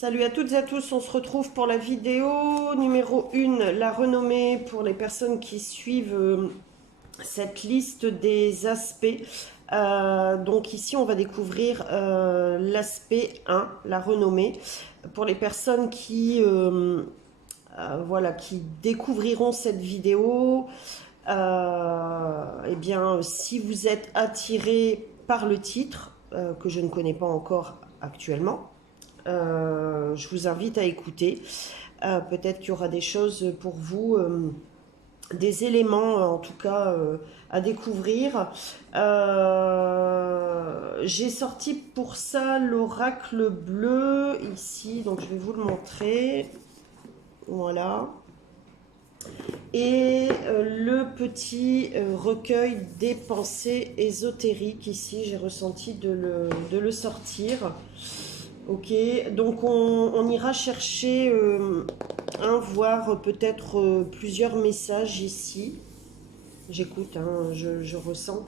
Salut à toutes et à tous, on se retrouve pour la vidéo numéro 1, la renommée pour les personnes qui suivent cette liste des aspects. Donc ici on va découvrir l'aspect 1, la renommée. Pour les personnes voilà, qui découvriront cette vidéo, eh bien si vous êtes attiré par le titre, que je ne connais pas encore actuellement, je vous invite à écouter. Peut-être qu'il y aura des choses pour vous, des éléments en tout cas à découvrir. J'ai sorti pour ça l'oracle bleu ici, donc je vais vous le montrer. Voilà. Et le petit recueil des pensées ésotériques ici, j'ai ressenti de le sortir. Ok, donc on ira chercher voire peut-être plusieurs messages ici. J'écoute, hein, je ressens.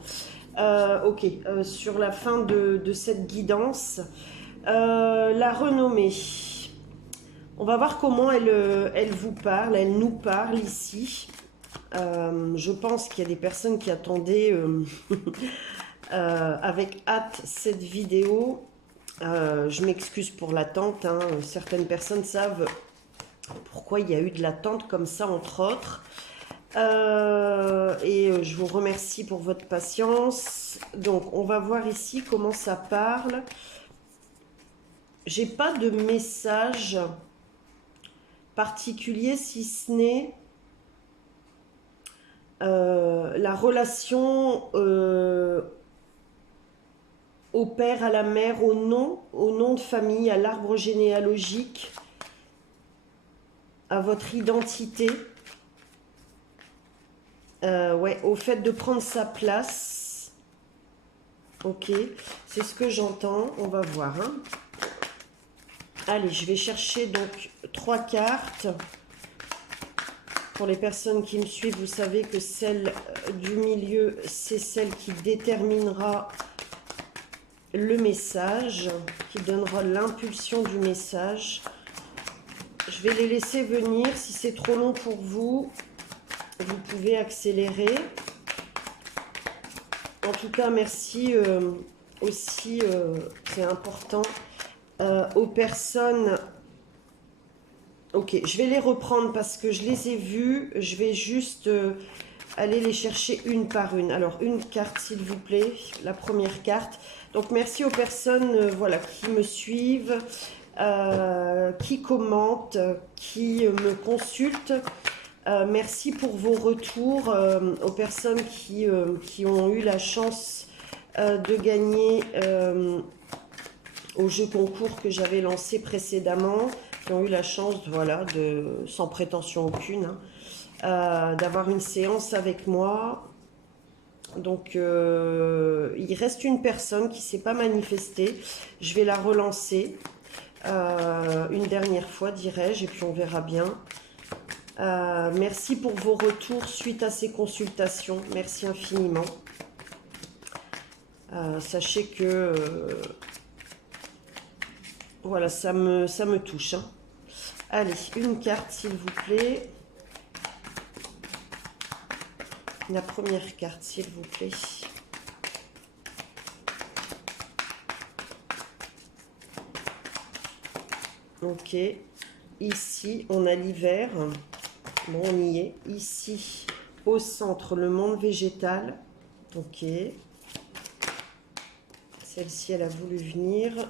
Ok, sur la fin de cette guidance, la renommée. On va voir comment elle vous parle, elle nous parle ici. Je pense qu'il y a des personnes qui attendaient avec hâte cette vidéo. Je m'excuse pour l'attente, hein. Certaines personnes savent pourquoi il y a eu de l'attente comme ça, entre autres. Je vous remercie pour votre patience. Donc, on va voir ici comment ça parle. J'ai pas de message particulier, si ce n'est la relation au père, à la mère, au nom de famille, à l'arbre généalogique, à votre identité, ouais, au fait de prendre sa place. Ok, c'est ce que j'entends. On va voir. Hein. Allez, je vais chercher donc 3 cartes. Pour les personnes qui me suivent, vous savez que celle du milieu, c'est celle qui déterminera le message, qui donnera l'impulsion du message. Je vais les laisser venir. Si c'est trop long pour vous, vous pouvez accélérer. En tout cas, merci aussi, c'est important, aux personnes. Ok, je vais les reprendre parce que je les ai vues. Je vais juste aller les chercher une par une. Alors, une carte, s'il vous plaît. La première carte. Donc, merci aux personnes voilà, qui me suivent, qui commentent, qui me consultent. Merci pour vos retours aux personnes qui ont eu la chance de gagner au jeu concours que j'avais lancé précédemment, qui ont eu la chance, voilà, sans prétention aucune, hein, d'avoir une séance avec moi. Donc, il reste une personne qui ne s'est pas manifestée. Je vais la relancer une dernière fois, dirais-je, et puis on verra bien. Merci pour vos retours suite à ces consultations. Merci infiniment. Sachez que voilà, ça me touche. Hein. Allez, une carte s'il vous plaît. La première carte s'il vous plaît. Ok. Ici, on a l'hiver. Bon, on y est. Ici, au centre, le monde végétal. Ok. Celle-ci, elle a voulu venir.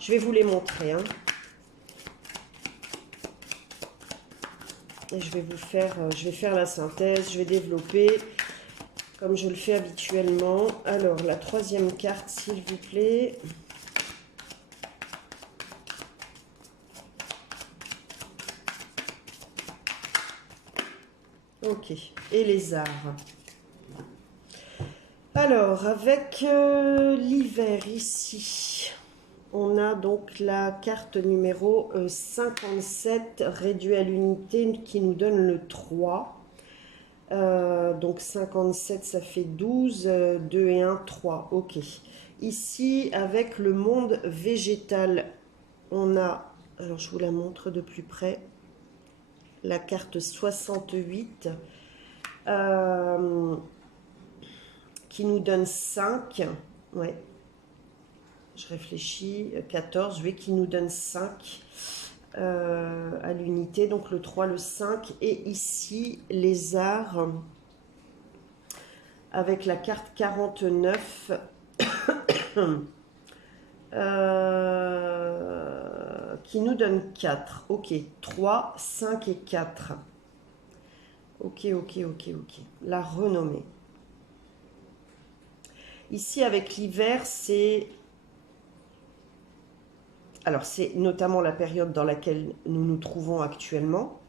Je vais vous les montrer. Hein. Et je vais faire la synthèse. Je vais développer comme je le fais habituellement. Alors, la troisième carte, s'il vous plaît. Ok, et les arts. Alors, avec l'hiver ici, on a donc la carte numéro 57, réduit à l'unité, qui nous donne le 3. Donc 57, ça fait 12, 2 et 1, 3. Ok. Ici, avec le monde végétal, on a Alors, je vous la montre de plus près. La carte 68 qui nous donne 5. Ouais, je réfléchis. 14, oui, qui nous donne 5 à l'unité. Donc, le 3, le 5. Et ici, les arts avec la carte 49. Qui nous donne 4. Ok, 3, 5 et 4. Ok. La renommée. Ici, avec l'hiver, c'est... Alors, c'est notamment la période dans laquelle nous nous trouvons actuellement.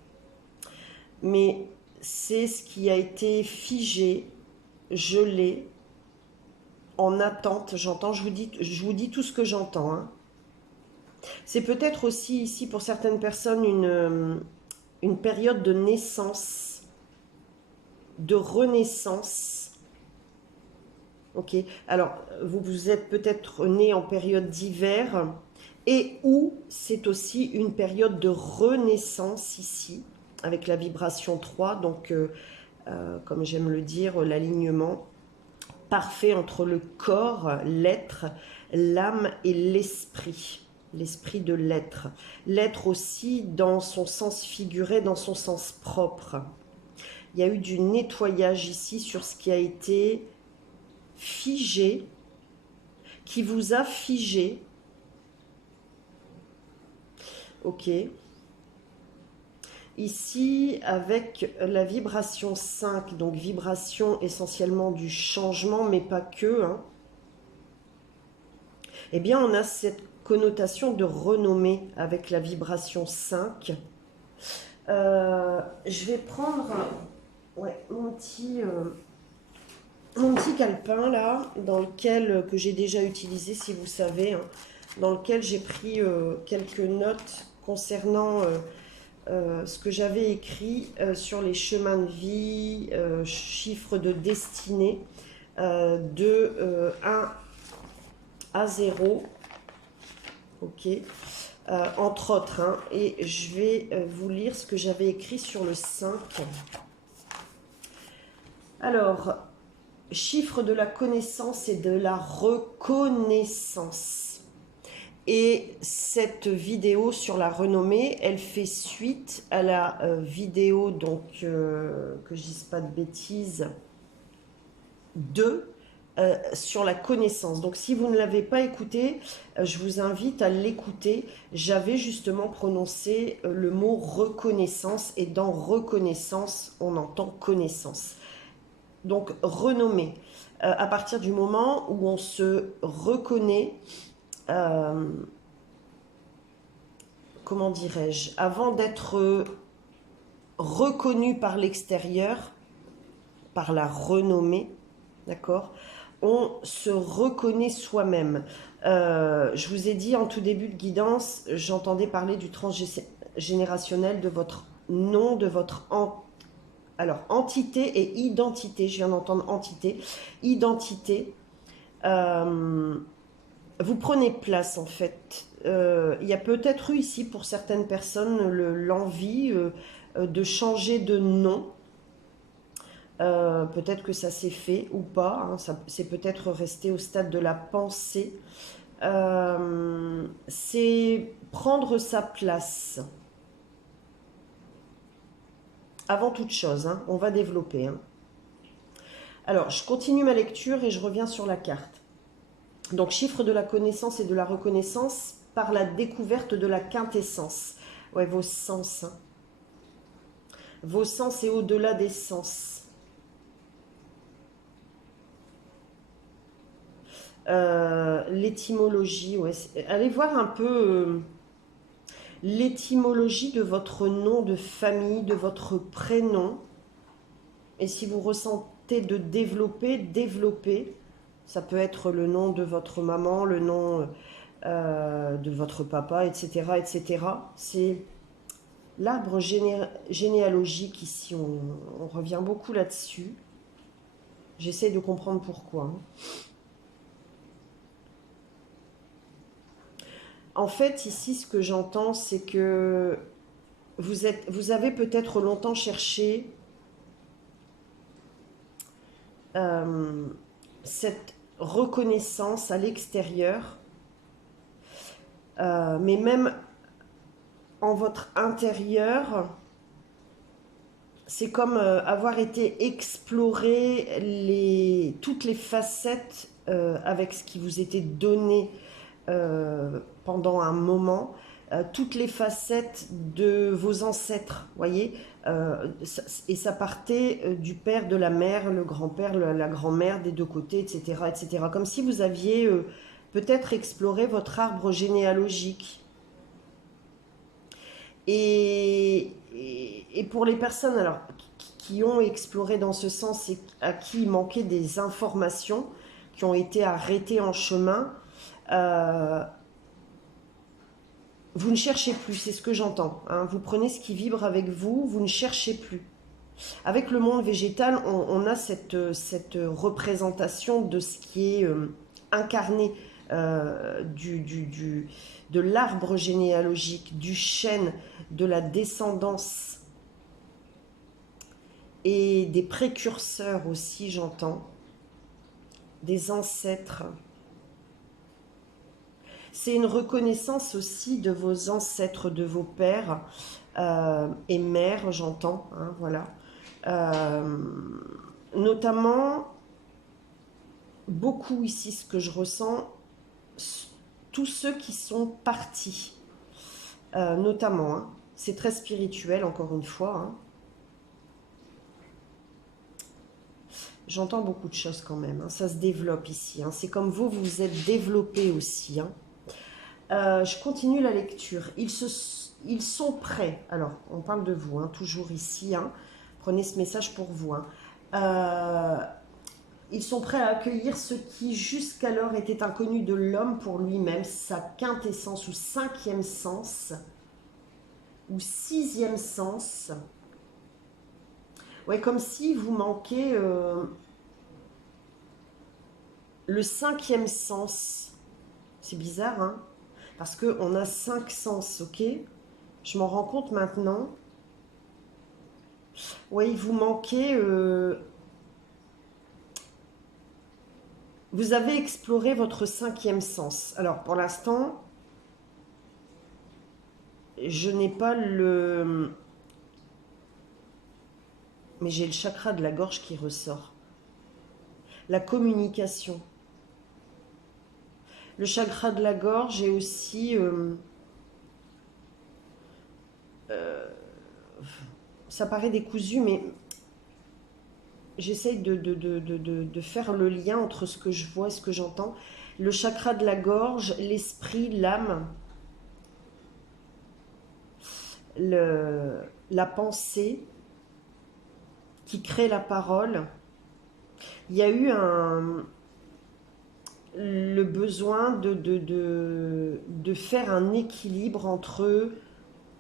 Mais c'est ce qui a été figé, gelé, en attente. J'entends, je vous dis tout ce que j'entends, hein. C'est peut-être aussi ici pour certaines personnes une période de naissance, de renaissance. Ok. Alors, vous êtes peut-être né en période d'hiver et ou c'est aussi une période de renaissance ici, avec la vibration 3, donc comme j'aime le dire, l'alignement parfait entre le corps, l'être, l'âme et l'esprit. L'esprit de l'être. L'être aussi dans son sens figuré, dans son sens propre. Il y a eu du nettoyage ici sur ce qui a été figé, qui vous a figé. Ok. Ici, avec la vibration 5, donc vibration essentiellement du changement, mais pas que, hein, eh bien, on a cette connotation de renommée avec la vibration 5. Je vais prendre mon petit calepin là, dans lequel que j'ai déjà utilisé, si vous savez, hein, dans lequel j'ai pris quelques notes concernant ce que j'avais écrit sur les chemins de vie, chiffres de destinée de 1 à 0. Ok. Entre autres, hein, et je vais vous lire ce que j'avais écrit sur le 5. Alors, chiffre de la connaissance et de la reconnaissance. Et cette vidéo sur la renommée, elle fait suite à la vidéo, donc, que je dise pas de bêtises, 2 sur la connaissance. Donc si vous ne l'avez pas écouté, je vous invite à l'écouter. J'avais justement prononcé le mot reconnaissance et dans reconnaissance, on entend connaissance. Donc renommée. À partir du moment où on se reconnaît, comment dirais-je, avant d'être reconnu par l'extérieur, par la renommée, d'accord, on se reconnaît soi-même. Je vous ai dit en tout début de guidance, j'entendais parler du transgénérationnel, de votre nom, de votre alors entité et identité. Je viens d'entendre entité, identité. Vous prenez place en fait. Il y a peut-être eu ici pour certaines personnes l'envie de changer de nom. Peut-être que ça s'est fait ou pas, hein, c'est peut-être resté au stade de la pensée. C'est prendre sa place. Avant toute chose, hein, on va développer. Hein. Alors, je continue ma lecture et je reviens sur la carte. Donc, chiffre de la connaissance et de la reconnaissance par la découverte de la quintessence. Ouais, vos sens. Hein. Vos sens et au-delà des sens. L'étymologie, ouais. Allez voir un peu l'étymologie de votre nom de famille, de votre prénom. Et si vous ressentez de développer, développez. Ça peut être le nom de votre maman, le nom de votre papa, etc. etc. C'est l'arbre généalogique ici. On revient beaucoup là-dessus. J'essaie de comprendre pourquoi. En fait, ici, ce que j'entends, c'est que vous avez peut-être longtemps cherché euh, cette reconnaissance à l'extérieur, mais même en votre intérieur, c'est comme avoir été explorer toutes les facettes avec ce qui vous était donné pendant un moment, toutes les facettes de vos ancêtres, voyez, et ça partait du père, de la mère, le grand-père, la grand-mère des deux côtés, etc., etc. Comme si vous aviez peut-être exploré votre arbre généalogique. Et pour les personnes alors, qui ont exploré dans ce sens et à qui il manquait des informations, qui ont été arrêtées en chemin, euh, vous ne cherchez plus, c'est ce que j'entends. Hein. Vous prenez ce qui vibre avec vous, vous ne cherchez plus. Avec le monde végétal, on a cette représentation de ce qui est incarné de l'arbre généalogique, du chêne, de la descendance et des précurseurs aussi, j'entends, des ancêtres. C'est une reconnaissance aussi de vos ancêtres, de vos pères et mères, j'entends, hein, voilà. Euh, Notamment, beaucoup ici, ce que je ressens, tous ceux qui sont partis, notamment, hein, c'est très spirituel, encore une fois. Hein. J'entends beaucoup de choses quand même, hein, ça se développe ici. Hein. C'est comme vous vous êtes développé aussi. Hein. Je continue la lecture. Ils sont prêts. Alors, on parle de vous, hein, toujours ici. Hein. Prenez ce message pour vous. Hein. Ils sont prêts à accueillir ce qui jusqu'alors était inconnu de l'homme pour lui-même, sa quintessence ou cinquième sens, ou sixième sens. Ouais, comme si vous manquez le cinquième sens. C'est bizarre, hein? Parce qu'on a 5 sens, ok? Je m'en rends compte maintenant. Oui, vous manquez... vous avez exploré votre cinquième sens. Alors, pour l'instant, je n'ai pas le... Mais j'ai le chakra de la gorge qui ressort. La communication. Le chakra de la gorge est aussi... ça paraît décousu, mais j'essaye de faire le lien entre ce que je vois et ce que j'entends. Le chakra de la gorge, l'esprit, l'âme, la pensée qui crée la parole. Il y a eu le besoin de faire un équilibre entre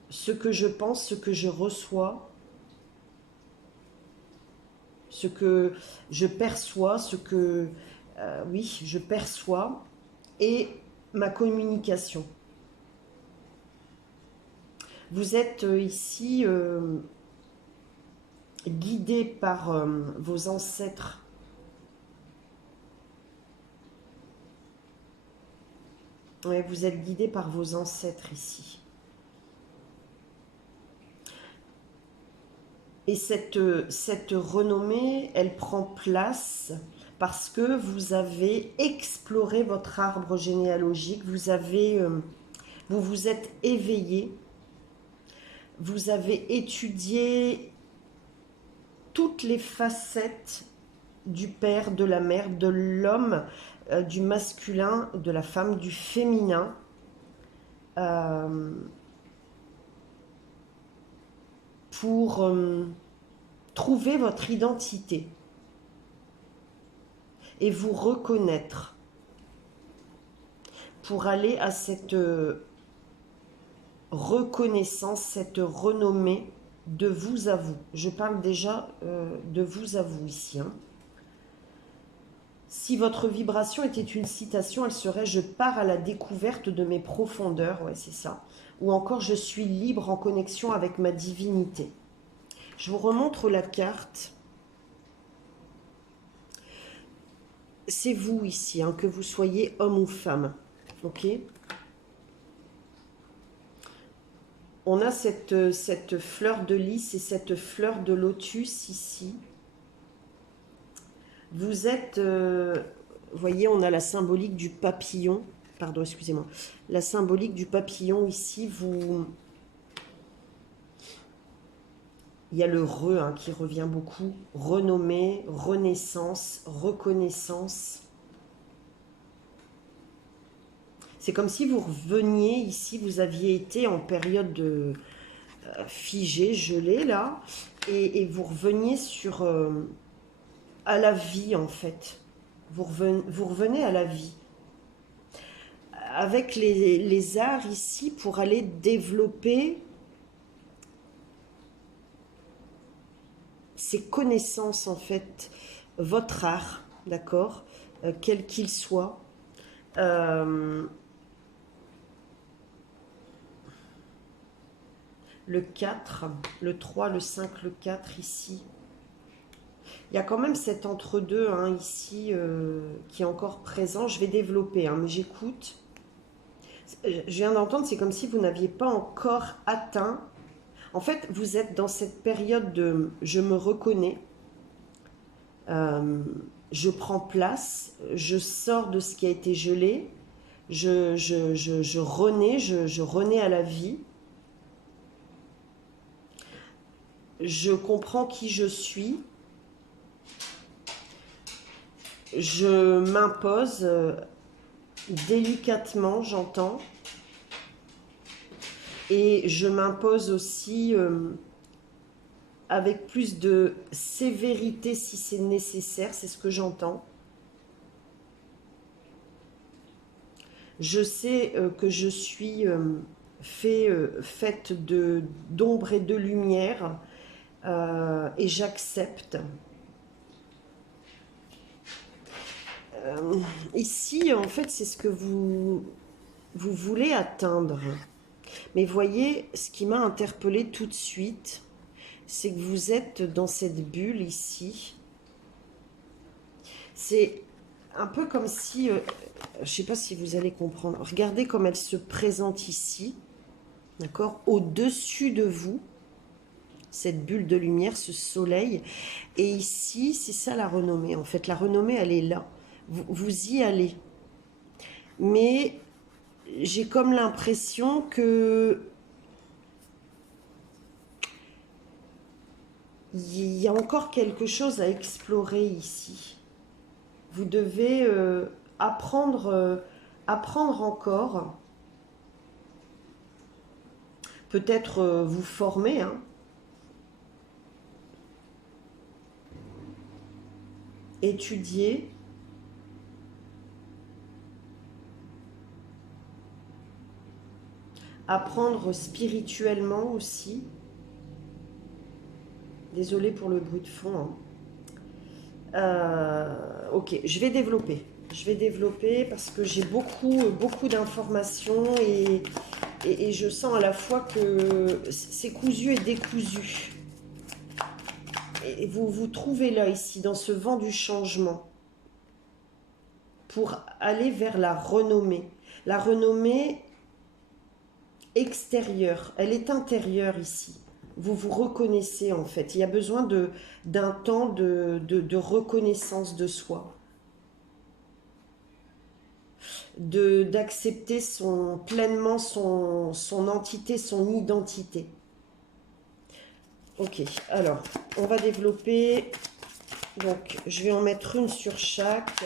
ce que je pense, ce que je reçois, ce que je perçois, ce que oui, je perçois, et ma communication. Vous êtes ici guidé par vos ancêtres. Ouais, vous êtes guidé par vos ancêtres ici. Et cette renommée, elle prend place parce que vous avez exploré votre arbre généalogique, vous vous êtes éveillé, vous avez étudié toutes les facettes du père, de la mère, de l'homme, du masculin, de la femme, du féminin. Pour trouver votre identité et vous reconnaître, pour aller à cette reconnaissance, cette renommée de vous à vous. Je parle déjà de vous à vous ici. Hein. Si votre vibration était une citation, elle serait « Je pars à la découverte de mes profondeurs ». Ouais, c'est ça. Ou encore « Je suis libre en connexion avec ma divinité ». Je vous remontre la carte. C'est vous ici, hein, que vous soyez homme ou femme. Ok ? On a cette fleur de lys et cette fleur de lotus ici. Vous êtes, vous voyez, on a la symbolique du papillon. Pardon, excusez-moi. La symbolique du papillon ici, il y a le re hein, qui revient beaucoup. Renommée, renaissance, reconnaissance. C'est comme si vous reveniez ici, vous aviez été en période de figé, gelé là, et vous reveniez sur à la vie en fait. Vous revenez à la vie. Avec les arts ici pour aller développer ces connaissances en fait, votre art, d'accord, quel qu'il soit. Le 4, le 3, le 5, le 4 ici. Il y a quand même cet entre-deux hein, ici qui est encore présent. Je vais développer, hein, mais j'écoute. Je viens d'entendre, c'est comme si vous n'aviez pas encore atteint. En fait, vous êtes dans cette période de « je me reconnais », je prends place, je sors de ce qui a été gelé, je renais, je renais à la vie. Je comprends qui je suis. Je m'impose délicatement, j'entends. Et je m'impose aussi avec plus de sévérité si c'est nécessaire, c'est ce que j'entends. Je sais que je suis faite d'ombre et de lumière et j'accepte. Ici, en fait, c'est ce que vous voulez atteindre. Mais voyez, ce qui m'a interpellée tout de suite, c'est que vous êtes dans cette bulle ici. C'est un peu comme si, je ne sais pas si vous allez comprendre. Regardez comme elle se présente ici, d'accord, au-dessus de vous, cette bulle de lumière, ce soleil. Et ici, c'est ça la renommée. En fait, la renommée, elle est là. Vous y allez. Mais j'ai comme l'impression que il y a encore quelque chose à explorer ici. Vous devez apprendre encore, peut-être vous former, hein, étudier, apprendre spirituellement aussi. Désolée pour le bruit de fond. Hein. Ok, je vais développer. Je vais développer parce que j'ai beaucoup d'informations et je sens à la fois que c'est cousu et décousu. Et vous vous trouvez là, ici, dans ce vent du changement pour aller vers la renommée. La renommée extérieure, elle est intérieure ici. Vous vous reconnaissez en fait. Il y a besoin d'un temps de reconnaissance de soi. D'accepter pleinement son entité, son identité. Ok, alors, on va développer. Donc, je vais en mettre une sur chaque.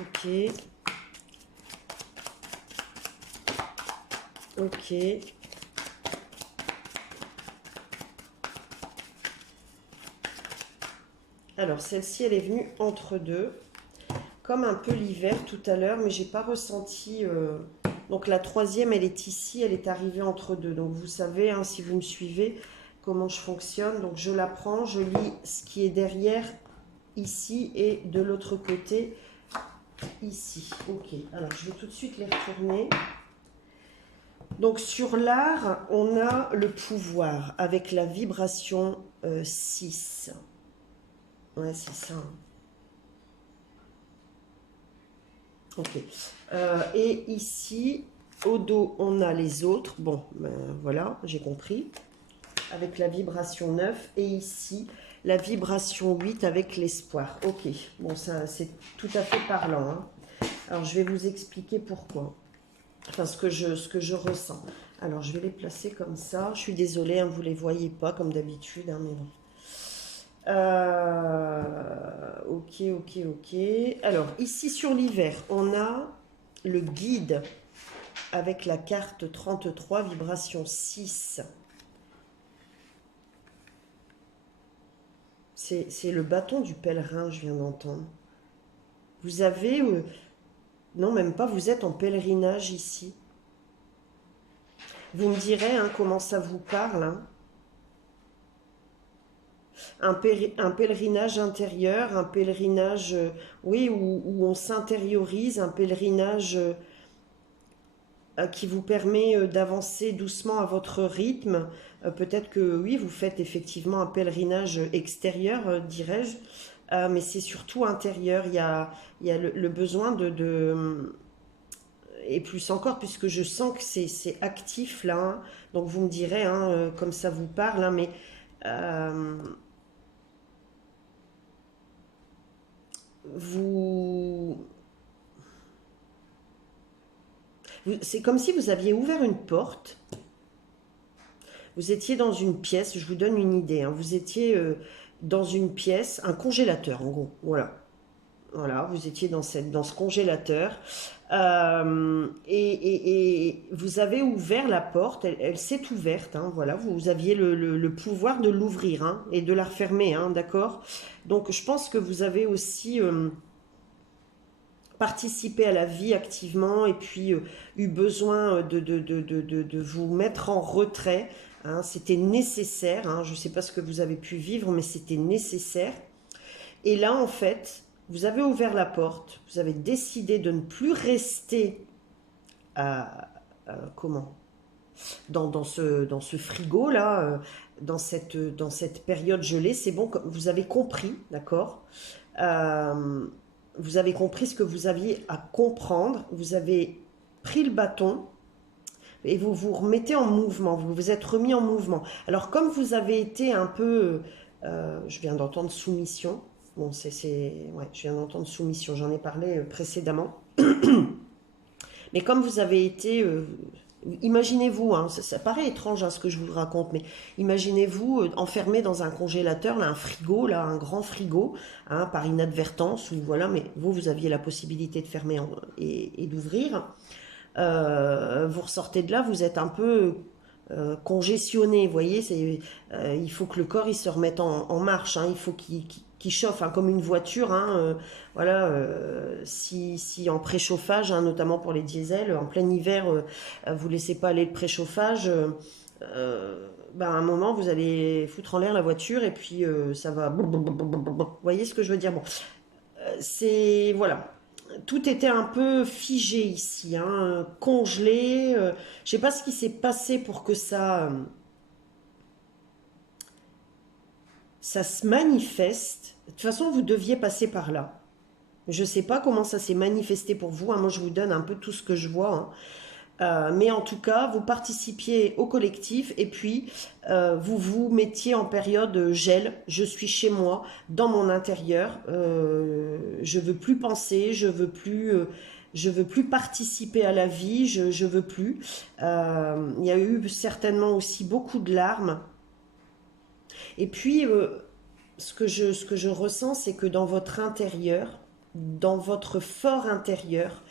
Ok. Ok. Alors, celle-ci, elle est venue entre deux. Comme un peu l'hiver tout à l'heure, mais j'ai pas ressenti... Donc, la troisième, elle est ici, elle est arrivée entre deux. Donc, vous savez, hein, si vous me suivez, comment je fonctionne. Donc je la prends, je lis ce qui est derrière ici et de l'autre côté ici. Ok, alors je vais tout de suite les retourner. Donc sur l'art, on a le pouvoir avec la vibration 6. Ouais, c'est ça. Ok. Et ici, au dos, on a les autres. Bon, ben, voilà, j'ai compris. Avec la vibration 9. Et ici, la vibration 8 avec l'espoir. Ok. Bon, ça, c'est tout à fait parlant. Hein. Alors, je vais vous expliquer pourquoi. Enfin, ce que je ressens. Alors, je vais les placer comme ça. Je suis désolée, hein, vous ne les voyez pas comme d'habitude. Hein, mais bon. Ok, ok, ok. Alors, ici sur l'hiver, on a le guide avec la carte 33, vibration 6. C'est le bâton du pèlerin, je viens d'entendre. Vous avez... non, même pas, vous êtes en pèlerinage ici. Vous me direz hein, comment ça vous parle. Hein. Un pèlerinage intérieur, un pèlerinage, oui, où on s'intériorise, un pèlerinage qui vous permet d'avancer doucement à votre rythme. Peut-être que oui, vous faites effectivement un pèlerinage extérieur, dirais-je, mais c'est surtout intérieur. Il y a le besoin et plus encore, puisque je sens que c'est actif là. Hein. Donc vous me direz, hein, comme ça vous parle, hein, mais euh, vous, c'est comme si vous aviez ouvert une porte. Vous étiez dans une pièce, je vous donne une idée, hein, vous étiez dans une pièce, un congélateur en gros, voilà. Voilà, vous étiez dans ce congélateur et vous avez ouvert la porte, elle s'est ouverte, hein, voilà, vous aviez le pouvoir de l'ouvrir hein, et de la refermer, hein, d'accord. Donc je pense que vous avez aussi participé à la vie activement et puis eu besoin de vous mettre en retrait. Hein, c'était nécessaire, hein, je ne sais pas ce que vous avez pu vivre, mais c'était nécessaire. Et là, en fait, vous avez ouvert la porte, vous avez décidé de ne plus rester comment dans ce frigo là, dans cette période gelée. C'est bon, vous avez compris, d'accord. Euh, vous avez compris ce que vous aviez à comprendre. Vous avez pris le bâton et vous vous remettez en mouvement. Vous vous êtes remis en mouvement. Alors comme vous avez été un peu, je viens d'entendre soumission. Bon, ouais, je viens d'entendre soumission, j'en ai parlé précédemment. Mais comme vous avez été, imaginez-vous, hein, ça paraît étrange hein, ce que je vous raconte, mais imaginez-vous enfermé dans un congélateur, là, un frigo, là, un grand frigo, hein, par inadvertance, ou voilà, mais vous aviez la possibilité de fermer et d'ouvrir. Vous ressortez de là, vous êtes un peu congestionné, vous voyez, il faut que le corps il se remette en marche, hein, il faut qu'il chauffe hein, comme une voiture, hein, voilà, si en préchauffage, hein, notamment pour les diesels, en plein hiver, vous laissez pas aller le préchauffage, ben, à un moment vous allez foutre en l'air la voiture et puis ça va, vous voyez ce que je veux dire, bon, c'est, voilà, tout était un peu figé ici, hein, congelé. Je sais pas ce qui s'est passé pour que ça se manifeste. De toute façon, vous deviez passer par là. Je sais pas comment ça s'est manifesté pour vous. Hein. Moi, je vous donne un peu tout ce que je vois. Hein. Mais en tout cas, vous participiez au collectif et puis vous vous mettiez en période gel. Je suis chez moi, dans mon intérieur. Je veux plus penser, je veux plus participer à la vie. Je veux plus. Il y a eu certainement aussi beaucoup de larmes. Et puis, ce que je ressens, c'est que dans votre intérieur, dans votre fort intérieur,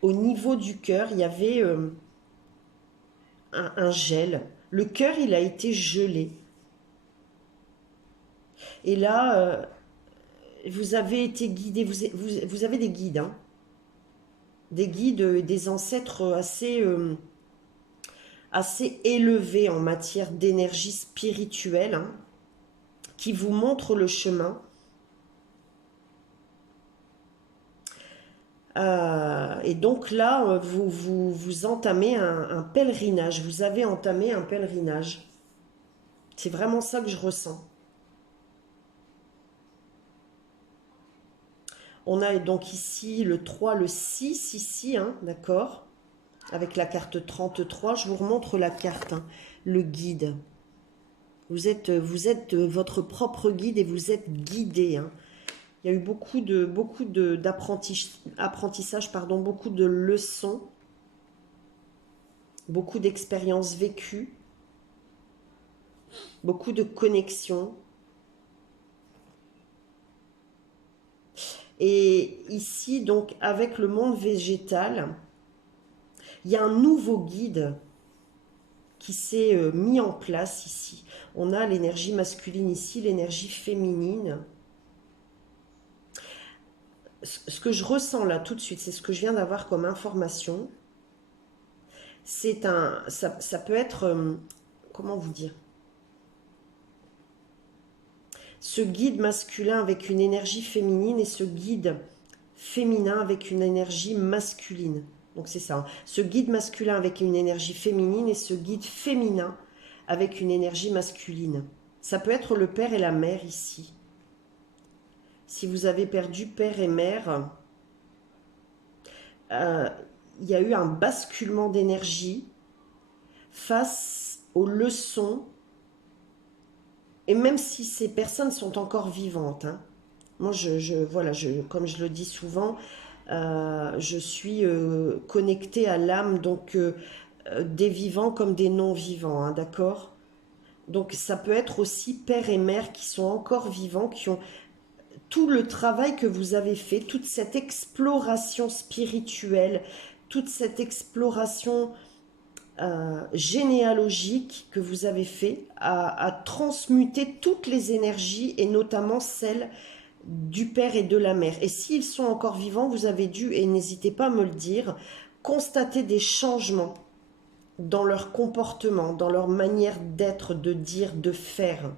au niveau du cœur, il y avait un gel. Le cœur, il a été gelé. Et là, vous avez été guidé, vous avez des guides, hein, des guides, des ancêtres assez, assez élevé en matière d'énergie spirituelle, hein, qui vous montre le chemin. Et donc là, vous entamez un pèlerinage. Vous avez entamé un pèlerinage. C'est vraiment ça que je ressens. On a donc ici le 3, le 6, ici, hein, d'accord? Avec la carte 33, je vous remontre la carte, hein, le guide. Vous êtes votre propre guide et vous êtes guidé, hein. Il y a eu beaucoup d'apprentissage, pardon, beaucoup de leçons, beaucoup d'expériences vécues, beaucoup de connexions. Et ici, donc, avec le monde végétal, il y a un nouveau guide qui s'est mis en place ici. On a l'énergie masculine ici, l'énergie féminine. Ce que je ressens là tout de suite, c'est ce que je viens d'avoir comme information. Ça peut être, comment vous dire, ce guide masculin avec une énergie féminine et ce guide féminin avec une énergie masculine. Donc c'est ça, hein. Ce guide masculin avec une énergie féminine et ce guide féminin avec une énergie masculine. Ça peut être le père et la mère ici. Si vous avez perdu père et mère, il y a eu un basculement d'énergie face aux leçons. Et même si ces personnes sont encore vivantes, hein, moi, voilà, comme je le dis souvent, je suis connectée à l'âme, donc des vivants comme des non-vivants, hein, d'accord? Donc ça peut être aussi père et mère qui sont encore vivants, qui ont tout le travail que vous avez fait, toute cette exploration spirituelle, toute cette exploration généalogique que vous avez fait, à transmuter toutes les énergies et notamment celles du père et de la mère. Et s'ils sont encore vivants, vous avez dû, et n'hésitez pas à me le dire, constater des changements dans leur comportement, dans leur manière d'être, de dire, de faire.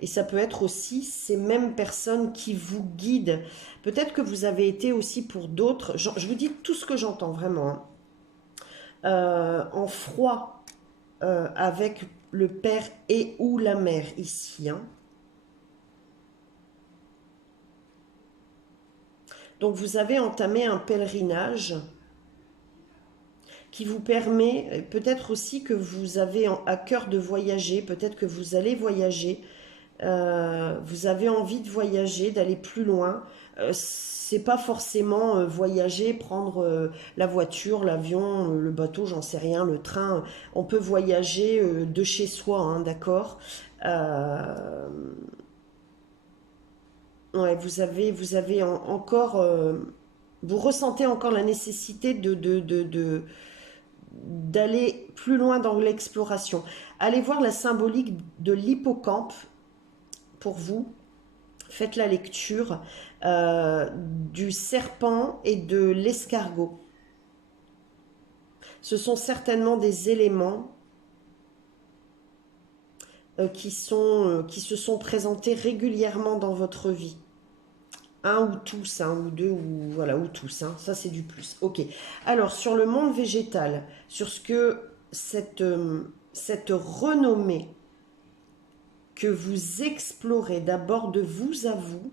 Et ça peut être aussi ces mêmes personnes qui vous guident. Peut-être que vous avez été aussi pour d'autres, je vous dis tout ce que j'entends vraiment, hein, en froid avec le père et ou la mère ici, hein. Donc vous avez entamé un pèlerinage qui vous permet, peut-être aussi que vous avez à cœur de voyager, peut-être que vous allez voyager, vous avez envie de voyager, d'aller plus loin. C'est pas forcément voyager, prendre la voiture, l'avion, le bateau, j'en sais rien, le train. On peut voyager de chez soi, hein, d'accord. Euh, ouais, encore, vous ressentez encore la nécessité d'aller plus loin dans l'exploration. Allez voir la symbolique de l'hippocampe pour vous. Faites la lecture du serpent et de l'escargot. Ce sont certainement des éléments qui se sont présentés régulièrement dans votre vie. Un ou tous, hein, ou deux, ou voilà, ou tous, hein. Ça c'est du plus. Ok. Alors sur le monde végétal, sur ce que cette renommée que vous explorez d'abord de vous à vous,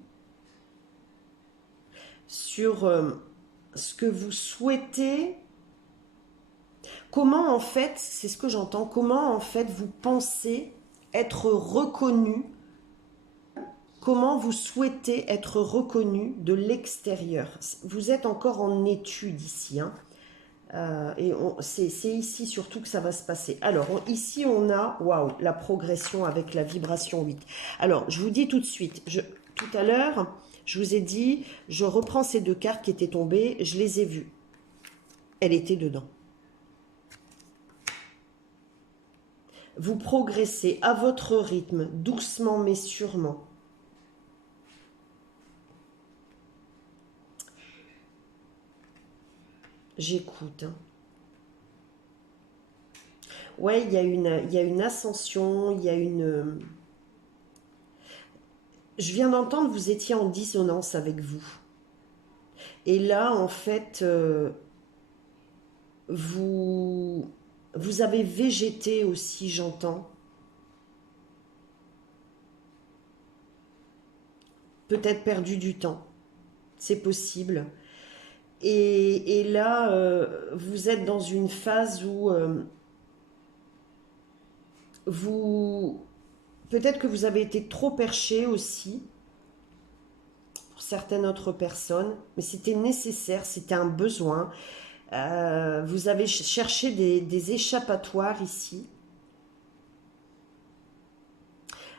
sur ce que vous souhaitez, comment en fait, c'est ce que j'entends, comment en fait vous pensez être reconnu, comment vous souhaitez être reconnu de l'extérieur. Vous êtes encore en étude ici, hein. Et c'est ici surtout que ça va se passer. Alors, ici, on a, waouh, la progression avec la vibration 8. Alors, je vous dis tout de suite, tout à l'heure, je vous ai dit, je reprends ces deux cartes qui étaient tombées, je les ai vues. Elle était dedans. Vous progressez à votre rythme, doucement mais sûrement. J'écoute, hein. Ouais, il y a une ascension, il y a une... Je viens d'entendre, vous étiez en dissonance avec vous. Et là, en fait, vous, vous avez végété aussi, j'entends. Peut-être perdu du temps. C'est possible. Et là, vous êtes dans une phase où vous... Peut-être que vous avez été trop perché aussi pour certaines autres personnes, mais c'était nécessaire, c'était un besoin. Vous avez cherché des échappatoires ici.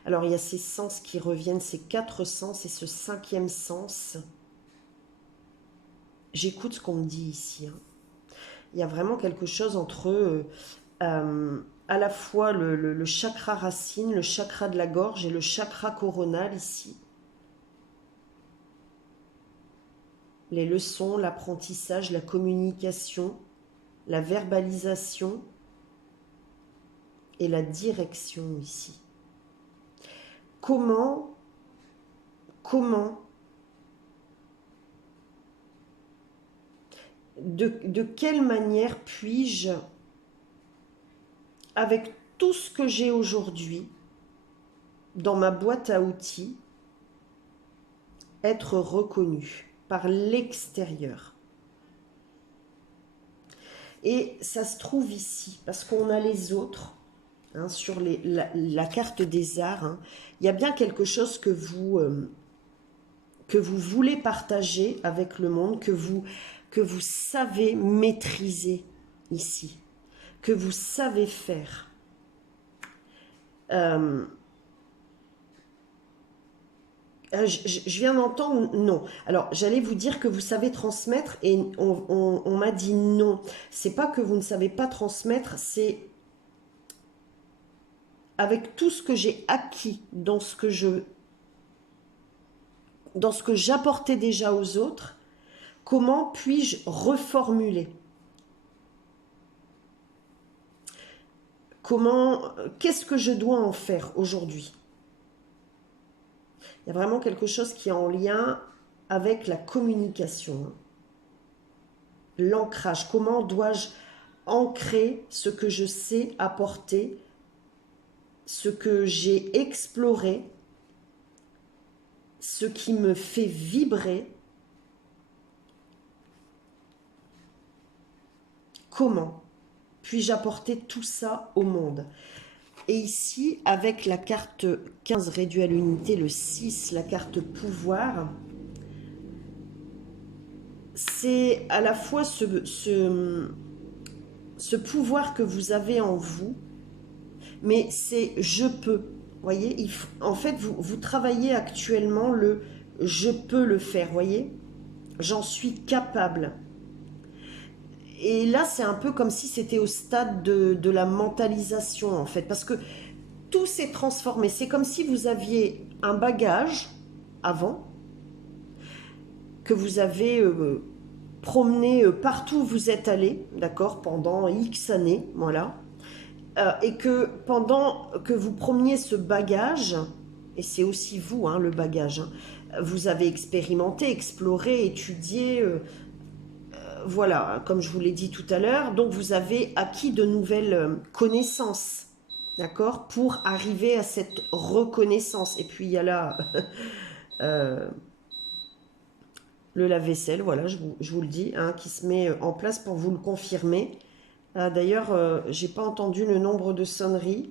Alors il y a ces sens qui reviennent, ces quatre sens et ce cinquième sens. J'écoute ce qu'on me dit ici, hein. Il y a vraiment quelque chose entre à la fois le chakra racine, le chakra de la gorge et le chakra coronal ici. Les leçons, l'apprentissage, la communication, la verbalisation et la direction ici. Comment de quelle manière puis-je, avec tout ce que j'ai aujourd'hui dans ma boîte à outils, être reconnu par l'extérieur? Et ça se trouve ici, parce qu'on a les autres, hein, sur la carte des arts, hein. Il y a bien quelque chose que vous voulez partager avec le monde, que vous savez maîtriser ici, que vous savez faire. Je viens d'entendre non. Alors, j'allais vous dire que vous savez transmettre et on m'a dit non. C'est pas que vous ne savez pas transmettre, c'est avec tout ce que j'ai acquis dans ce que j'apportais déjà aux autres, comment puis-je reformuler? Qu'est-ce que je dois en faire aujourd'hui? Il y a vraiment quelque chose qui est en lien avec la communication, hein. L'ancrage. Comment dois-je ancrer ce que je sais apporter, ce que j'ai exploré, ce qui me fait vibrer? Comment puis-je apporter tout ça au monde? Et ici, avec la carte 15 réduit à l'unité, le 6, la carte pouvoir, c'est à la fois ce pouvoir que vous avez en vous, mais c'est je peux. Voyez, en fait, vous travaillez actuellement le je peux le faire, voyez, j'en suis capable. Et là, c'est un peu comme si c'était au stade de la mentalisation, en fait, parce que tout s'est transformé. C'est comme si vous aviez un bagage avant, que vous avez promené partout où vous êtes allé, d'accord, pendant X années, voilà. Et que pendant que vous promeniez ce bagage, et c'est aussi vous, hein, le bagage, hein, vous avez expérimenté, exploré, étudié, voilà, comme je vous l'ai dit tout à l'heure, donc vous avez acquis de nouvelles connaissances, d'accord, pour arriver à cette reconnaissance. Et puis il y a là le lave-vaisselle, voilà, je vous le dis, hein, qui se met en place pour vous le confirmer. D'ailleurs, j'ai pas entendu le nombre de sonneries.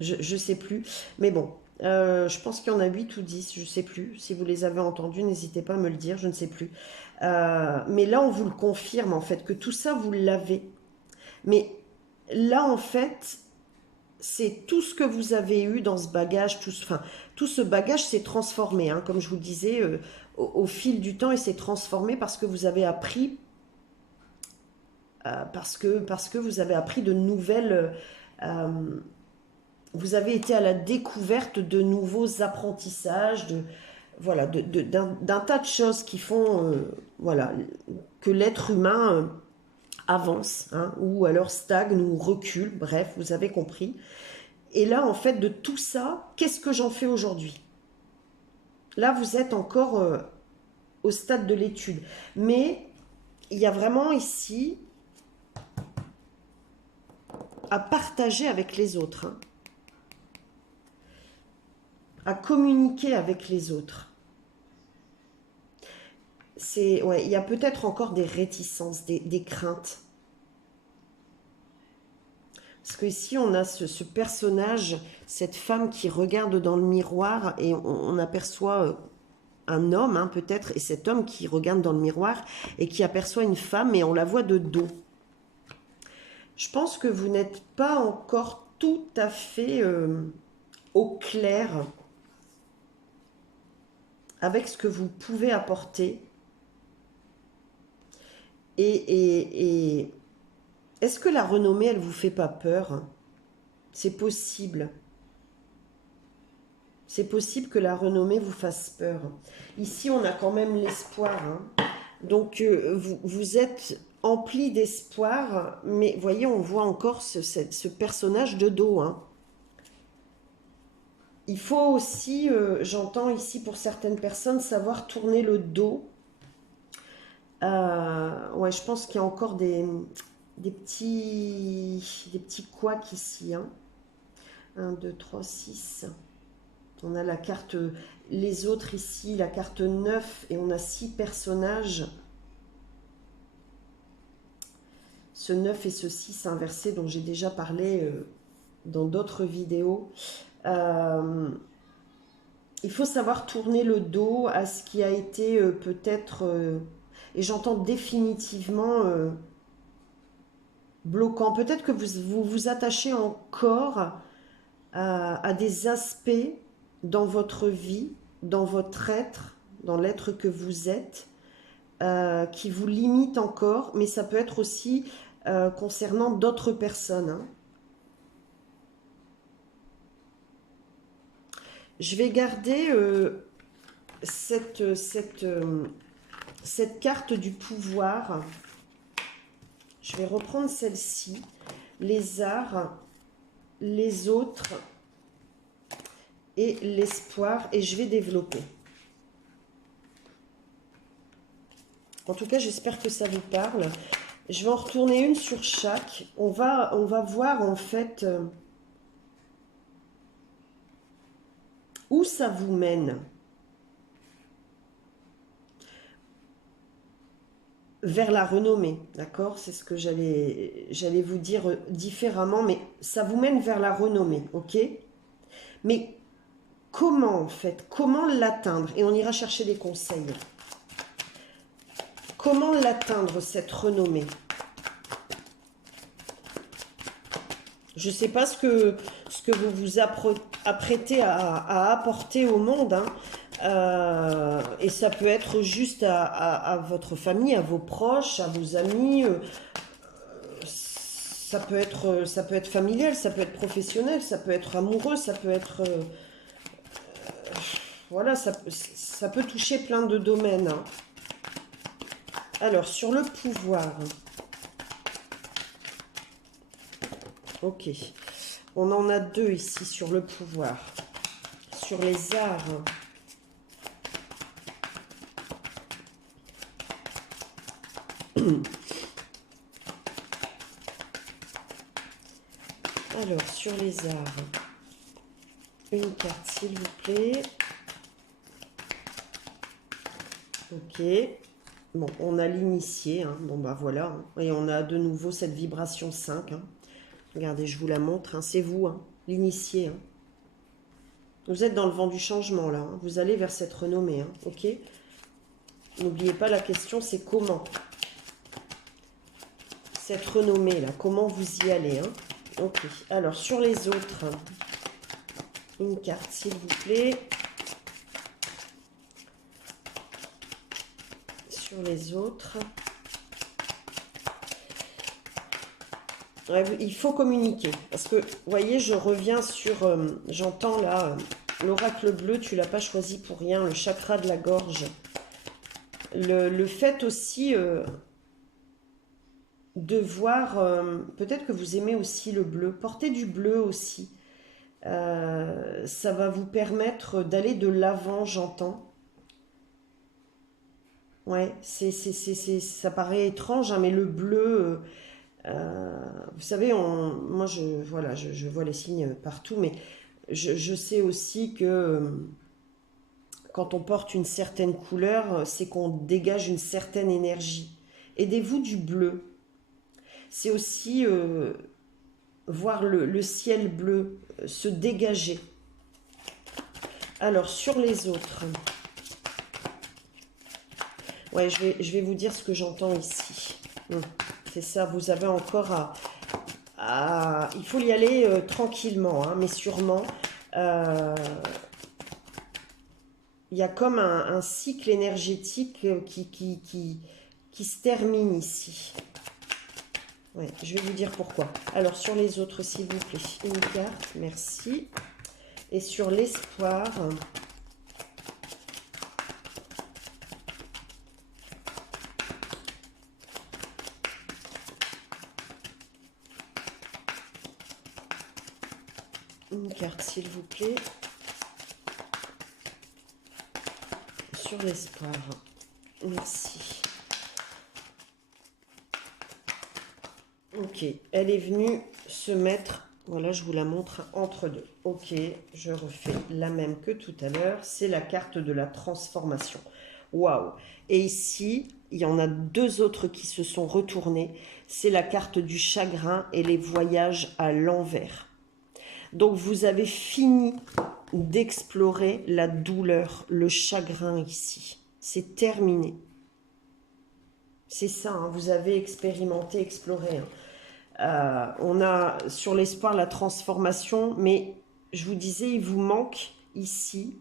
Je sais plus. Mais bon, je pense qu'il y en a 8 ou 10, je sais plus. Si vous les avez entendus, n'hésitez pas à me le dire, je ne sais plus. Mais là, on vous le confirme, en fait, que tout ça, vous l'avez. Mais là, en fait, c'est tout ce que vous avez eu dans ce bagage, tout ce bagage s'est transformé, hein, comme je vous le disais, au fil du temps, il s'est transformé parce que vous avez appris, parce que vous avez appris de nouvelles... vous avez été à la découverte de nouveaux apprentissages, voilà, d'un tas de choses qui font, voilà, que l'être humain avance, hein, ou alors stagne ou recule, bref, vous avez compris. Et là, en fait, de tout ça, qu'est-ce que j'en fais aujourd'hui? Là, vous êtes encore au stade de l'étude. Mais il y a vraiment ici à partager avec les autres, hein, à communiquer avec les autres. Ouais, il y a peut-être encore des réticences, des craintes. Parce que ici, on a ce personnage, cette femme qui regarde dans le miroir et on aperçoit un homme, hein, peut-être, et cet homme qui regarde dans le miroir et qui aperçoit une femme et on la voit de dos. Je pense que vous n'êtes pas encore tout à fait au clair avec ce que vous pouvez apporter. Et est-ce que la renommée, elle vous fait pas peur? C'est possible. C'est possible que la renommée vous fasse peur. Ici, on a quand même l'espoir, hein. Donc, vous êtes empli d'espoir, mais voyez, on voit encore ce personnage de dos, hein. Il faut aussi, j'entends ici pour certaines personnes, savoir tourner le dos. Ouais, je pense qu'il y a encore des petits couacs ici, hein. 1, 2, 3, 6. On a la carte, les autres ici, la carte 9, et on a 6 personnages. Ce 9 et ce 6 inversé dont j'ai déjà parlé dans d'autres vidéos. Il faut savoir tourner le dos à ce qui a été peut-être, et j'entends définitivement bloquant. Peut-être que vous attachez encore à des aspects dans votre vie, dans votre être, dans l'être que vous êtes, qui vous limitent encore, mais ça peut être aussi concernant d'autres personnes, hein. Je vais garder cette carte du pouvoir. Je vais reprendre celle-ci. Les arts, les autres et l'espoir. Et je vais développer. En tout cas, j'espère que ça vous parle. Je vais en retourner une sur chaque. On va voir en fait où ça vous mène. Vers la renommée, d'accord? C'est ce que j'allais vous dire différemment, mais ça vous mène vers la renommée, ok? Mais comment en fait? Comment l'atteindre? Et on ira chercher des conseils. Comment l'atteindre, cette renommée? Je ne sais pas ce que vous vous apprêtez à apporter au monde, hein. Et ça peut être juste à votre famille, à vos proches, à vos amis. Ça peut être familial, ça peut être professionnel, ça peut être amoureux, ça peut être... voilà, ça peut toucher plein de domaines, hein. Alors, sur le pouvoir. Ok. On en a 2 ici sur le pouvoir. Sur les arts. Alors, sur les arts. Une carte, s'il vous plaît. Ok. Bon, on a l'initié, hein. Bon, bah voilà, hein. Et on a de nouveau cette vibration 5, hein. Regardez, je vous la montre, hein. C'est vous, hein, l'initié, hein. Vous êtes dans le vent du changement, là, hein. Vous allez vers cette renommée, hein. Ok. N'oubliez pas, la question, c'est comment. Cette renommée, là, comment vous y allez, hein. Ok. Alors, sur les autres, une carte, s'il vous plaît. Sur les autres. Ouais, il faut communiquer. Parce que, vous voyez, je reviens sur... j'entends là L'oracle bleu, tu l'as pas choisi pour rien. Le chakra de la gorge. Le fait aussi de voir... peut-être que vous aimez aussi le bleu. Portez du bleu aussi. Ça va vous permettre d'aller de l'avant, j'entends. Ouais, ça paraît étrange, hein, mais le bleu... vous savez, moi, voilà, je vois les signes partout, mais je sais aussi que quand on porte une certaine couleur, c'est qu'on dégage une certaine énergie. Aidez-vous du bleu. C'est aussi voir le ciel bleu se dégager. Alors, sur les autres, ouais, je vais vous dire ce que j'entends ici. C'est ça, vous avez encore il faut y aller tranquillement, hein, mais sûrement. Il y a comme un cycle énergétique qui se termine ici. Ouais, je vais vous dire pourquoi. Alors, sur les autres, s'il vous plaît, une carte, merci. Et sur l'espoir... Une carte, s'il vous plaît. Sur l'espoir. Merci. Ok, elle est venue se mettre, voilà, je vous la montre entre deux. Ok, je refais la même que tout à l'heure. C'est la carte de la transformation. Waouh! Et ici, il y en a deux autres qui se sont retournés. C'est la carte du chagrin et les voyages à l'envers. Donc, vous avez fini d'explorer la douleur, le chagrin ici. C'est terminé. C'est ça, hein, vous avez expérimenté, exploré. On a sur l'espoir la transformation, mais je vous disais, il vous manque ici.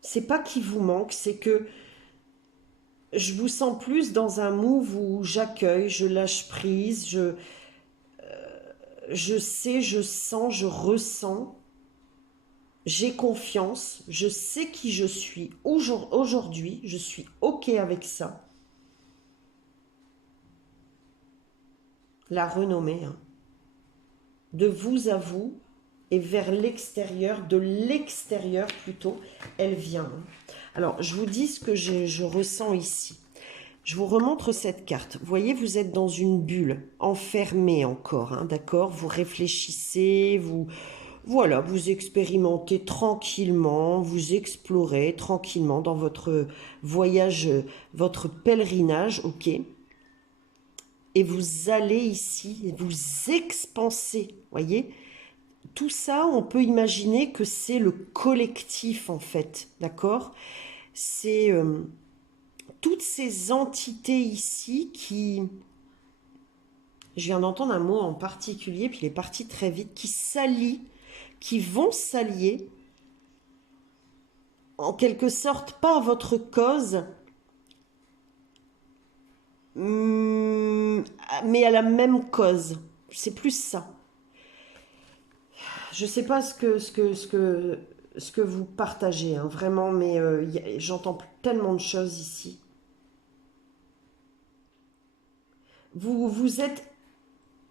C'est pas qu'il vous manque, c'est que je vous sens plus dans un move où j'accueille, je lâche prise, je sais, je sens, je ressens, j'ai confiance, je sais qui je suis aujourd'hui, je suis OK avec ça. La renommée, hein. De vous à vous et vers l'extérieur, de l'extérieur plutôt, elle vient. Alors, je vous dis ce que je ressens ici. Je vous remontre cette carte. Vous voyez, vous êtes dans une bulle, enfermée encore, hein, d'accord? Vous réfléchissez, voilà, vous expérimentez tranquillement, vous explorez tranquillement dans votre voyage, votre pèlerinage, ok? Et vous allez ici, vous expansez, voyez? Tout ça, on peut imaginer que c'est le collectif en fait, d'accord? C'est toutes ces entités ici qui... Je viens d'entendre un mot en particulier, puis il est parti très vite, qui s'allient, qui vont s'allier, en quelque sorte, pas à votre cause, mais à la même cause. C'est plus ça. Je sais pas ce que vous partagez, hein, vraiment, mais j'entends tellement de choses ici. Vous êtes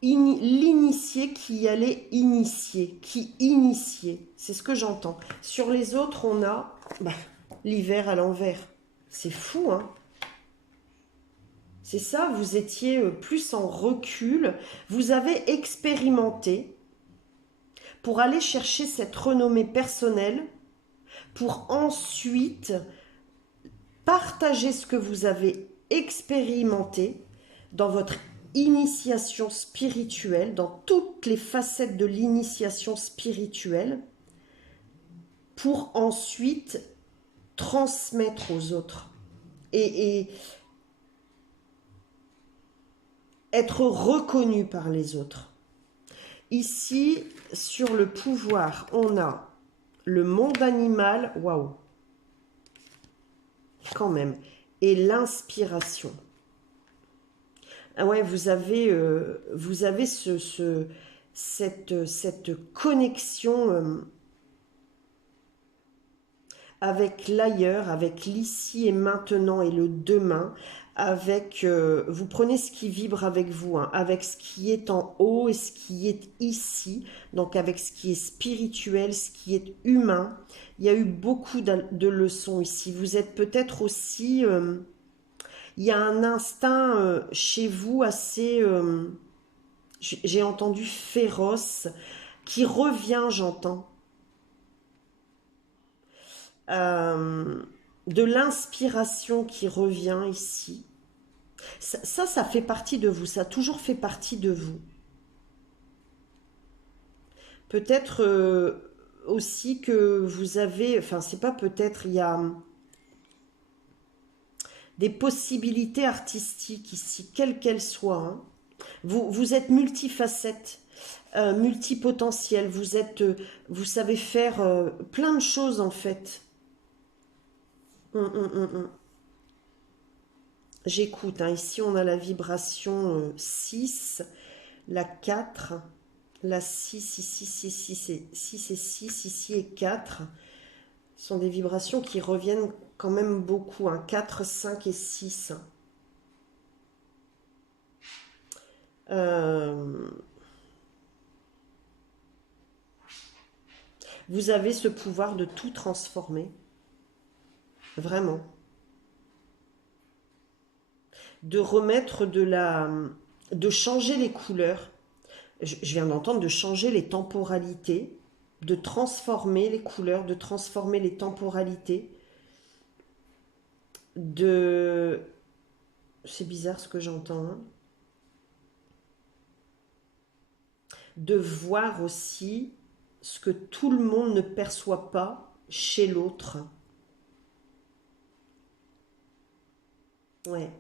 l'initié qui allait initier, qui initiait. C'est ce que j'entends. Sur les autres, on a l'hiver à l'envers. C'est fou, hein? C'est ça, vous étiez plus en recul. Vous avez expérimenté pour aller chercher cette renommée personnelle, pour ensuite partager ce que vous avez expérimenté dans votre initiation spirituelle, dans toutes les facettes de l'initiation spirituelle, pour ensuite transmettre aux autres et être reconnu par les autres. Ici, sur le pouvoir, on a le monde animal, waouh, quand même, et l'inspiration. Ah ouais, vous avez cette connexion avec l'ailleurs, avec l'ici et maintenant et le demain, avec, vous prenez ce qui vibre avec vous, hein, avec ce qui est en haut et ce qui est ici, donc avec ce qui est spirituel, ce qui est humain. Il y a eu beaucoup de leçons ici. Vous êtes peut-être aussi, il y a un instinct chez vous assez, j'ai entendu féroce, qui revient, j'entends. De l'inspiration qui revient ici. Ça fait partie de vous, ça a toujours fait partie de vous. Peut-être aussi que vous avez, enfin c'est pas peut-être, il y a des possibilités artistiques ici, quelles qu'elles soient. Hein. Vous êtes multifacette, multipotentiel, vous savez faire plein de choses en fait. Hum. J'écoute, hein. Ici on a la vibration 6, la 4, la 6 ici, 6 et 6, ici et 4. Ce sont des vibrations qui reviennent quand même beaucoup, hein. 4, 5 et 6. Vous avez ce pouvoir de tout transformer, vraiment. De remettre de changer les couleurs. Je viens d'entendre de changer les temporalités, de transformer les couleurs, de transformer les temporalités, de... C'est bizarre ce que j'entends, hein. De voir aussi ce que tout le monde ne perçoit pas chez l'autre. Ouais.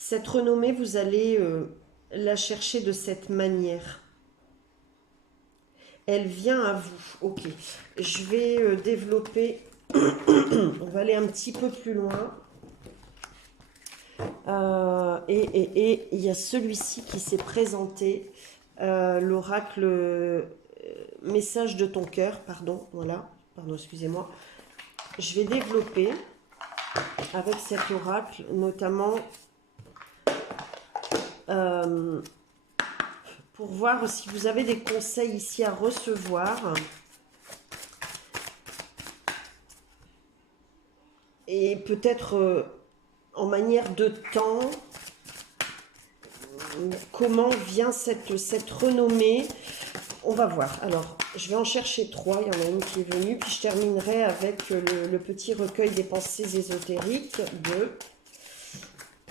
Cette renommée, vous allez la chercher de cette manière. Elle vient à vous. Ok. Je vais développer. On va aller un petit peu plus loin. Et il y a celui-ci qui s'est présenté. L'oracle message de ton cœur. Pardon. Voilà. Pardon, excusez-moi. Je vais développer avec cet oracle, notamment pour voir si vous avez des conseils ici à recevoir. Et peut-être en manière de temps, comment vient cette renommée. On va voir. Alors, je vais en chercher 3. Il y en a une qui est venue. Puis je terminerai avec le petit recueil des pensées ésotériques. 2.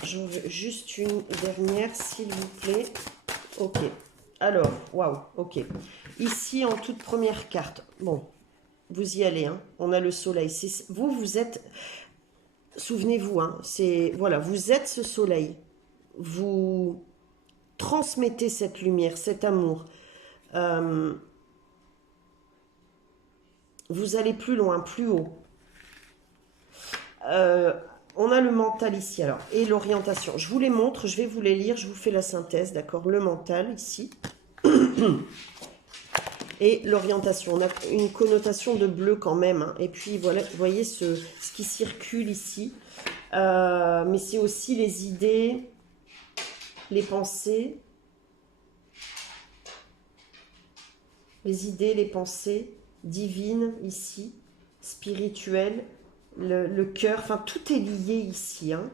J'en veux juste une dernière, s'il vous plaît. Ok. Alors, waouh, ok. Ici, en toute première carte. Bon, vous y allez, hein. On a le soleil. Vous êtes... Souvenez-vous, hein, voilà, vous êtes ce soleil. Vous transmettez cette lumière, cet amour. Vous allez plus loin, plus haut. On a le mental ici, alors, et l'orientation. Je vous les montre, je vais vous les lire, je vous fais la synthèse, d'accord? Le mental ici. Et l'orientation, on a une connotation de bleu quand même. Hein. Et puis, voilà, vous voyez ce qui circule ici. Mais c'est aussi les idées, les pensées. Les idées, les pensées divines ici, spirituelles, le cœur. Enfin, tout est lié ici. Hein.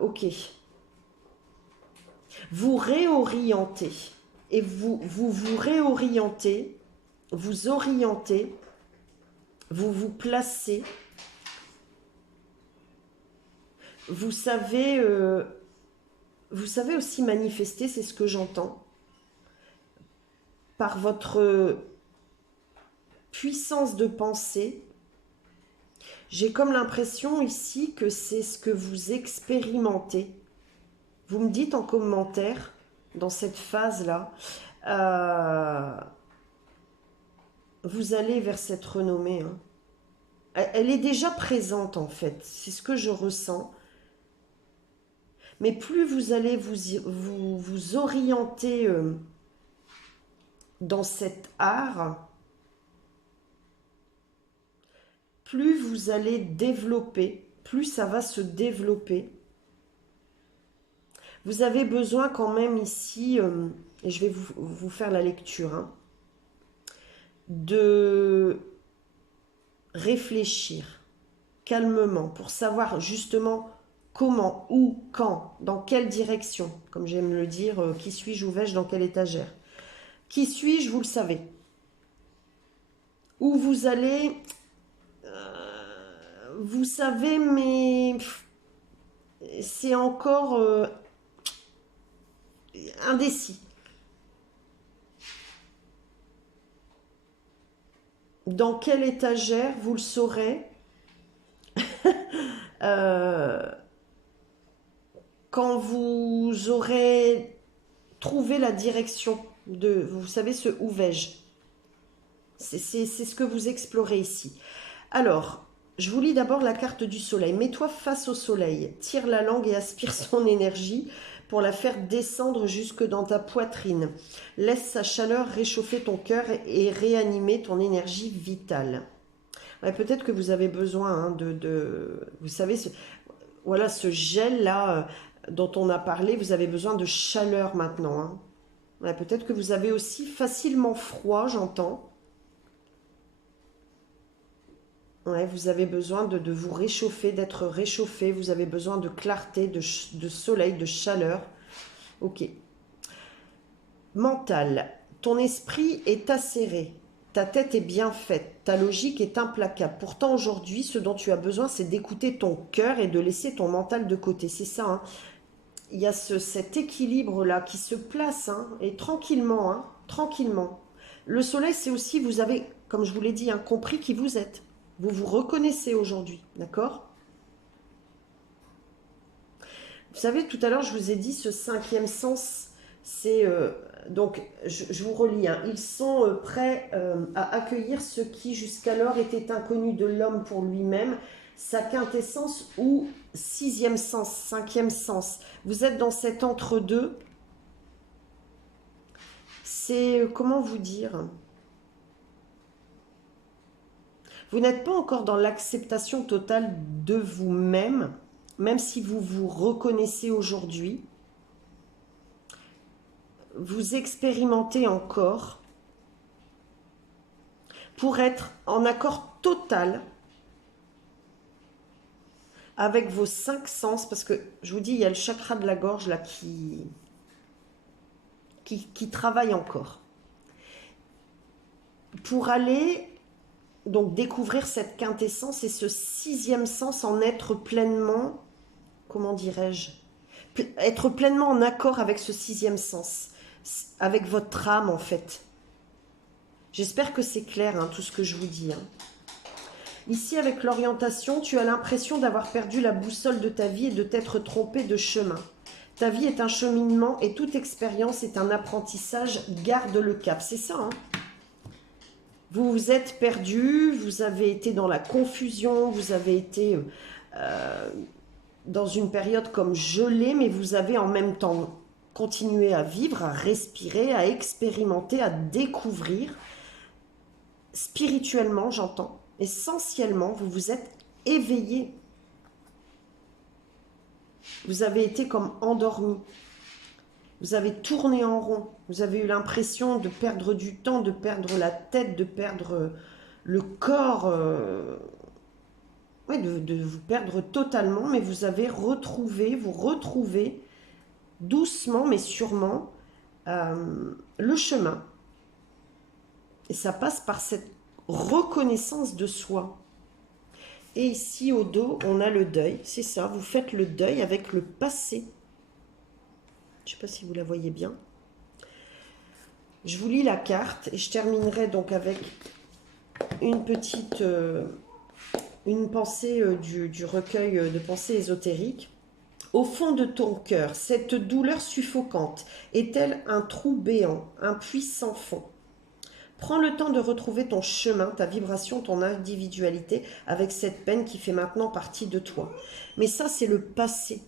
Ok. Vous réorientez. Et vous réorientez, vous orientez, vous vous placez. Vous savez aussi manifester, c'est ce que j'entends, par votre puissance de pensée. J'ai comme l'impression ici que c'est ce que vous expérimentez. Vous me dites en commentaire, dans cette phase-là, vous allez vers cette renommée. Hein. Elle est déjà présente en fait, c'est ce que je ressens. Mais plus vous allez vous orienter dans cet art, plus vous allez développer, plus ça va se développer. Vous avez besoin quand même ici, et je vais vous faire la lecture, hein, de réfléchir calmement pour savoir justement comment, où, quand, dans quelle direction. Comme j'aime le dire, qui suis-je, où vais-je, dans quelle étagère. Qui suis-je, vous le savez. Où vous allez, vous savez, mais c'est encore indécis. Dans quelle étagère, vous le saurez quand vous aurez trouvé la direction de, vous savez, ce où vais-je. C'est ce que vous explorez ici. Alors, je vous lis d'abord la carte du soleil. Mets-toi face au soleil, tire la langue et aspire son énergie pour la faire descendre jusque dans ta poitrine. Laisse sa chaleur réchauffer ton cœur et réanimer ton énergie vitale. Ouais, peut-être que vous avez besoin hein, vous savez, voilà, ce gel-là dont on a parlé, vous avez besoin de chaleur maintenant. Hein. Ouais, peut-être que vous avez aussi facilement froid, j'entends. Ouais, vous avez besoin de vous réchauffer, d'être réchauffé. Vous avez besoin de clarté, de soleil, de chaleur. Ok. Mental. Ton esprit est acéré. Ta tête est bien faite. Ta logique est implacable. Pourtant, aujourd'hui, ce dont tu as besoin, c'est d'écouter ton cœur et de laisser ton mental de côté. C'est ça, hein. Il y a cet équilibre-là qui se place, hein, et tranquillement, hein, tranquillement. Le soleil, c'est aussi, vous avez, comme je vous l'ai dit, hein, compris qui vous êtes. Vous vous reconnaissez aujourd'hui, d'accord? Vous savez, tout à l'heure, je vous ai dit, ce cinquième sens, c'est... donc, je vous relis, hein, ils sont prêts à accueillir ce qui jusqu'alors était inconnu de l'homme pour lui-même, sa quintessence ou sixième sens, cinquième sens. Vous êtes dans cet entre-deux. C'est, comment vous dire? Vous n'êtes pas encore dans l'acceptation totale de vous-même, même si vous vous reconnaissez aujourd'hui. Vous expérimentez encore pour être en accord total avec vos cinq sens, parce que je vous dis, il y a le chakra de la gorge là qui travaille encore. Pour aller donc découvrir cette quintessence et ce sixième sens, en être pleinement, comment dirais-je, être pleinement en accord avec ce sixième sens, avec votre âme en fait. J'espère que c'est clair hein, tout ce que je vous dis. Hein. Ici avec l'orientation, tu as l'impression d'avoir perdu la boussole de ta vie et de t'être trompé de chemin. Ta vie est un cheminement et toute expérience est un apprentissage, garde le cap. C'est ça, hein. Vous vous êtes perdu, vous avez été dans la confusion, vous avez été dans une période comme gelée, mais vous avez en même temps continué à vivre, à respirer, à expérimenter, à découvrir. Spirituellement, j'entends, essentiellement, vous vous êtes éveillé. Vous avez été comme endormi. Vous avez tourné en rond. Vous avez eu l'impression de perdre du temps, de perdre la tête, de perdre le corps. Ouais, de vous perdre totalement. Mais vous avez retrouvé, vous retrouvez doucement mais sûrement le chemin. Et ça passe par cette reconnaissance de soi. Et ici au dos, on a le deuil. C'est ça, vous faites le deuil avec le passé. Je ne sais pas si vous la voyez bien. Je vous lis la carte et je terminerai donc avec une petite une pensée du recueil de pensées ésotériques. Au fond de ton cœur, cette douleur suffocante est-elle un trou béant, un puits sans fond? Prends le temps de retrouver ton chemin, ta vibration, ton individualité avec cette peine qui fait maintenant partie de toi. Mais ça, c'est le passé.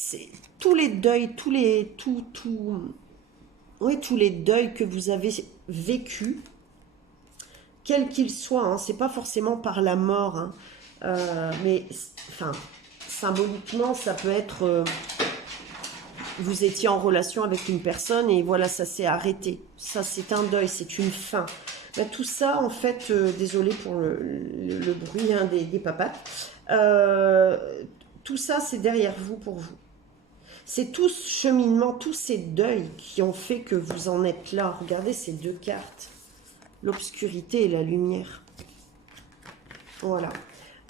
c'est tous les deuils, tous les deuils que vous avez vécus, quels qu'ils soient, hein, c'est pas forcément par la mort, hein, mais enfin, symboliquement, ça peut être vous étiez en relation avec une personne et voilà, ça s'est arrêté. Ça, c'est un deuil, c'est une fin. Ben, tout ça, en fait, désolé pour le bruit hein, des papates, tout ça, c'est derrière vous pour vous. C'est tout ce cheminement, tous ces deuils qui ont fait que vous en êtes là. Regardez ces deux cartes. L'obscurité et la lumière. Voilà.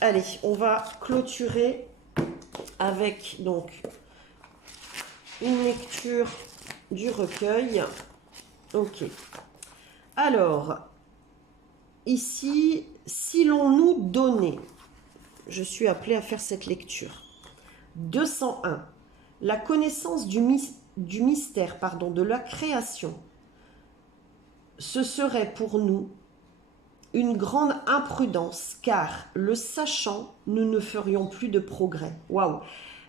Allez, on va clôturer avec donc une lecture du recueil. Ok. Alors, ici, si l'on nous donnait, je suis appelée à faire cette lecture. 201. La connaissance du mystère, pardon, de la création, ce serait pour nous une grande imprudence, car le sachant, nous ne ferions plus de progrès. Waouh!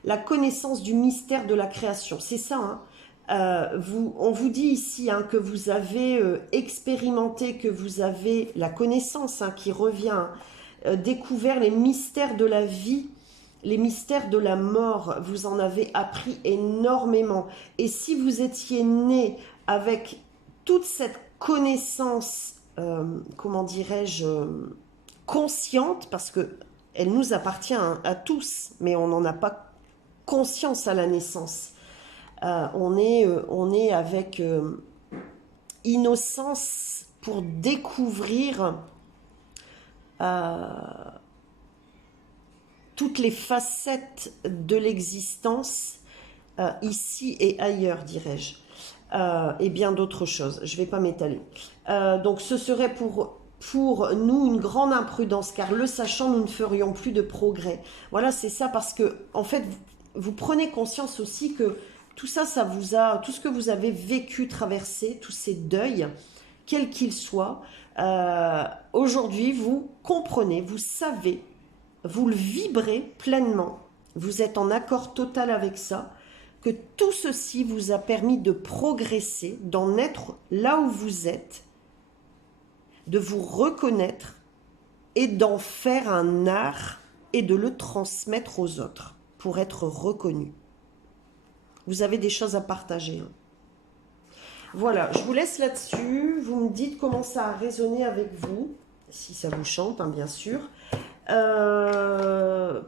La connaissance du mystère de la création, c'est ça, hein? On vous dit ici hein, que vous avez expérimenté, que vous avez la connaissance hein, qui revient, découvert les mystères de la vie, les mystères de la mort, vous en avez appris énormément. Et si vous étiez né avec toute cette connaissance, comment dirais-je, consciente, parce que elle nous appartient hein, à tous, mais on n'en a pas conscience à la naissance. On est avec innocence pour découvrir toutes les facettes de l'existence, ici et ailleurs, dirais-je, et bien d'autres choses. Je ne vais pas m'étaler. Donc ce serait pour nous une grande imprudence, car le sachant, nous ne ferions plus de progrès. Voilà, c'est ça, parce que, en fait, vous prenez conscience aussi que tout ça, tout ce que vous avez vécu, traversé, tous ces deuils, quels qu'ils soient, aujourd'hui, vous comprenez, vous savez, vous le vibrez pleinement, vous êtes en accord total avec ça, que tout ceci vous a permis de progresser, d'en être là où vous êtes, de vous reconnaître et d'en faire un art et de le transmettre aux autres pour être reconnu. Vous avez des choses à partager. Voilà, je vous laisse là-dessus. Vous me dites comment ça a résonné avec vous, si ça vous chante, hein, bien sûr.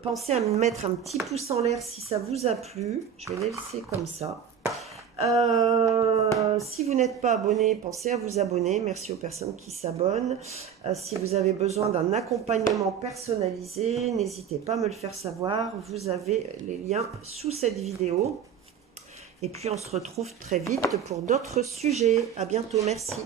Pensez à me mettre un petit pouce en l'air si ça vous a plu. Je vais laisser comme ça. Si vous n'êtes pas abonné, pensez à vous abonner. Merci aux personnes qui s'abonnent. Si vous avez besoin d'un accompagnement personnalisé, n'hésitez pas à me le faire savoir. Vous avez les liens sous cette vidéo. Et puis on se retrouve très vite pour d'autres sujets. À bientôt, merci.